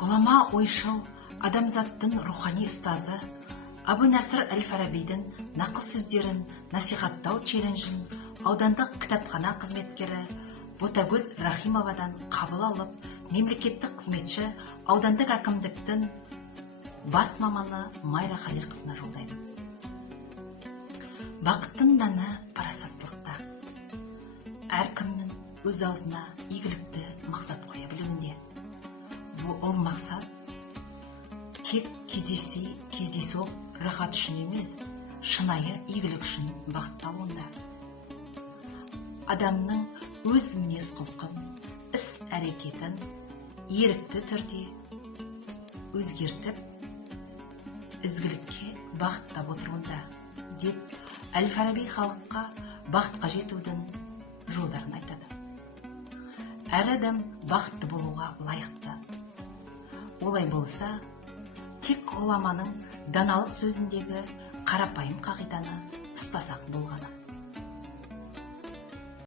Ғұлама ойшыл, адамзаттың рухани ұстазы Абу Насыр әл-Фарабидің нақыл сөздерін насихаттау челленджін аудандық кітапхана қызметкері Ботагөз Рахимовадан қабыл алып, мемлекеттік қызметші аудандық әкімдіктің бас маманы Майра Халилқызына жолдаймын. Бақыттың мәні парасаттылықта. Әркімнің өз алдына игілікті мақсат қоя білуінде. Ол мақсат тек кездейсоқ рахат үшін емес, шынайы игілік үшін бағытталуында. Адамның өз мінез құлқын, іс әрекетін ерікті түрде өзгертіп, ізгілікке бағыттап отыруында, деп Әл-Фараби халыққа бақытқа жетудің жолдарын айтады. Әр адам бақытты болуға лайықты. Олай болса, тек ғұламаның даналық сөзіндегі қарапайым қағиданы ұстасақ болғаны.